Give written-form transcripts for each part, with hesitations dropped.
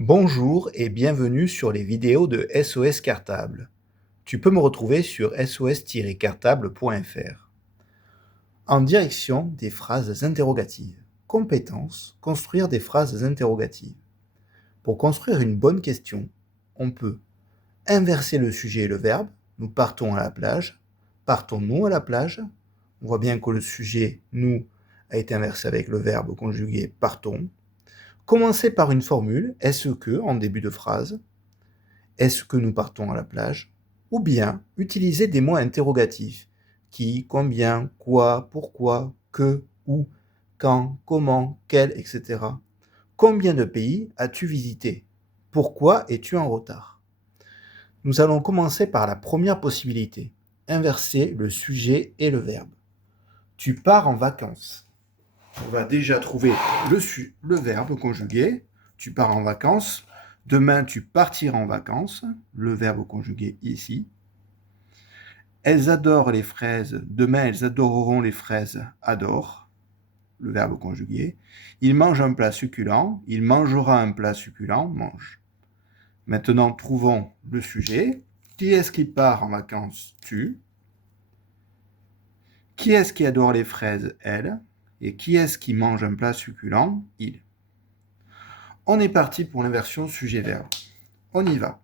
Bonjour et bienvenue sur les vidéos de SOS Cartable. Tu peux me retrouver sur sos-cartable.fr. En direction des phrases interrogatives. Compétence, construire des phrases interrogatives. Pour construire une bonne question, on peut inverser le sujet et le verbe. Nous partons à la plage. Partons-nous à la plage? On voit bien que le sujet « nous » a été inversé avec le verbe conjugué « partons ». Commencer par une formule « est-ce que » en début de phrase. Est-ce que nous partons à la plage? Ou bien utiliser des mots interrogatifs. Qui, combien, quoi, pourquoi, que, où, quand, comment, quel, etc. Combien de pays as-tu visité? Pourquoi es-tu en retard? Nous allons commencer par la première possibilité. Inverser le sujet et le verbe. Tu pars en vacances. On va déjà trouver le verbe conjugué. Tu pars en vacances. Demain, tu partiras en vacances. Le verbe conjugué ici. Elles adorent les fraises. Demain, elles adoreront les fraises. Adore. Le verbe conjugué. Il mange un plat succulent. Il mangera un plat succulent. Mange. Maintenant, trouvons le sujet. Qui est-ce qui part en vacances? Tu. Qui est-ce qui adore les fraises? Elle. Et qui est-ce qui mange un plat succulent? Il. On est parti pour l'inversion sujet-verbe. On y va.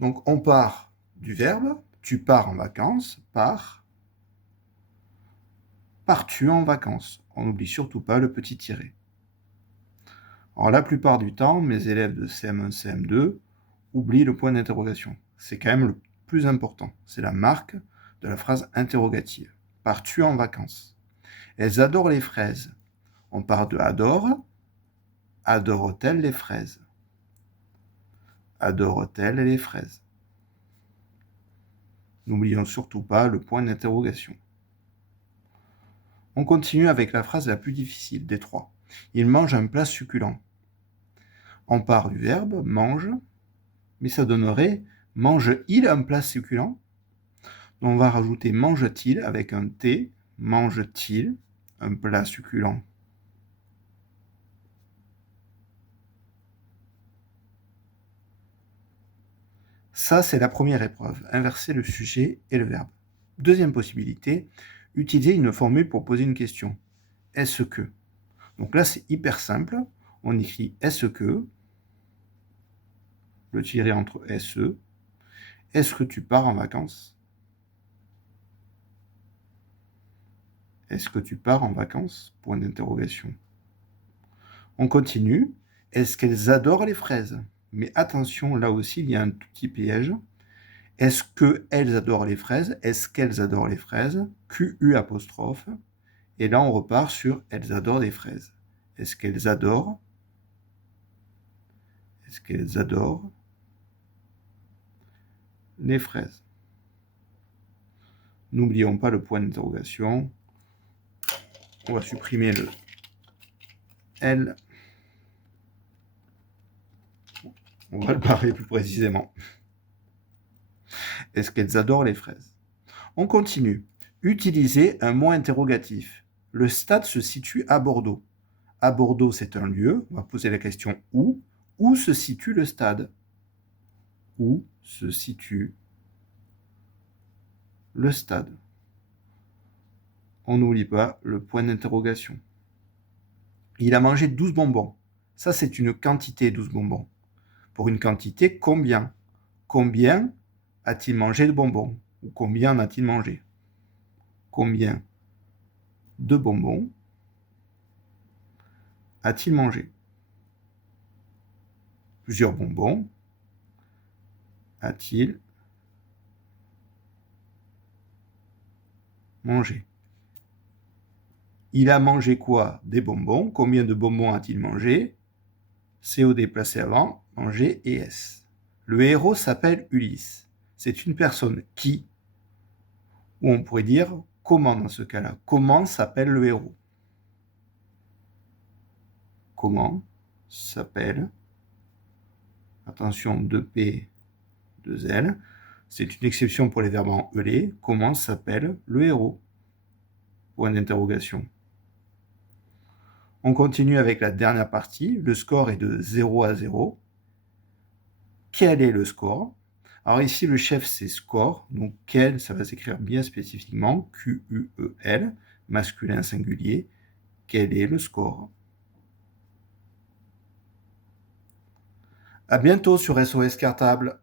Donc, on part du verbe. Tu pars en vacances. Pars. Pars-tu en vacances? On n'oublie surtout pas le petit tiret. Alors, la plupart du temps, mes élèves de CM1, CM2 oublient le point d'interrogation. C'est quand même le plus important. C'est la marque de la phrase interrogative. Pars-tu en vacances? Elles adorent les fraises. On part de adore. Adore-t-elle les fraises? Adore-t-elle les fraises? N'oublions surtout pas le point d'interrogation. On continue avec la phrase la plus difficile des trois. Il mange un plat succulent. On part du verbe mange, mais ça donnerait mange-il un plat succulent? On va rajouter mange-t-il avec un T. Mange-t-il un plat succulent? Ça, c'est la première épreuve, inverser le sujet et le verbe. Deuxième possibilité, utiliser une formule pour poser une question. Est-ce que? Donc là, c'est hyper simple. On écrit est-ce que, le tiret entre SE. Est-ce que tu pars en vacances? Est-ce que tu pars en vacances? Point d'interrogation. On continue. Est-ce qu'elles adorent les fraises? Mais attention, là aussi, il y a un tout petit piège. Est-ce qu'elles adorent les fraises? Est-ce qu'elles adorent les fraises? QU apostrophe. Et là, on repart sur elles adorent les fraises. Est-ce qu'elles adorent? Est-ce qu'elles adorent les fraises? N'oublions pas le point d'interrogation. On va supprimer le L. On va le barrer plus précisément. Est-ce qu'elles adorent les fraises? On continue. Utilisez un mot interrogatif. Le stade se situe à Bordeaux. À Bordeaux, c'est un lieu. On va poser la question où. Où se situe le stade? Où se situe le stade? On n'oublie pas le point d'interrogation. Il a mangé 12 bonbons. Ça, c'est une quantité, 12 bonbons. Pour une quantité, combien? Combien a-t-il mangé de bonbons? Ou combien en a-t-il mangé? Combien de bonbons a-t-il mangé? Plusieurs bonbons a-t-il mangé? Il a mangé quoi? Des bonbons. Combien de bonbons a-t-il mangé? COD placé avant, manger et S. Le héros s'appelle Ulysse. C'est une personne qui, ou on pourrait dire comment dans ce cas-là. Comment s'appelle le héros? Comment s'appelle? Attention, 2P, 2L. C'est une exception pour les verbes en ELé. Comment s'appelle le héros? Point d'interrogation. On continue avec la dernière partie. Le score est de 0 à 0. quel est le score? Alors ici, le chef, c'est score. Donc, quel, ça va s'écrire bien spécifiquement. Q-U-E-L, masculin singulier. Quel est le score? À bientôt sur SOS Cartable.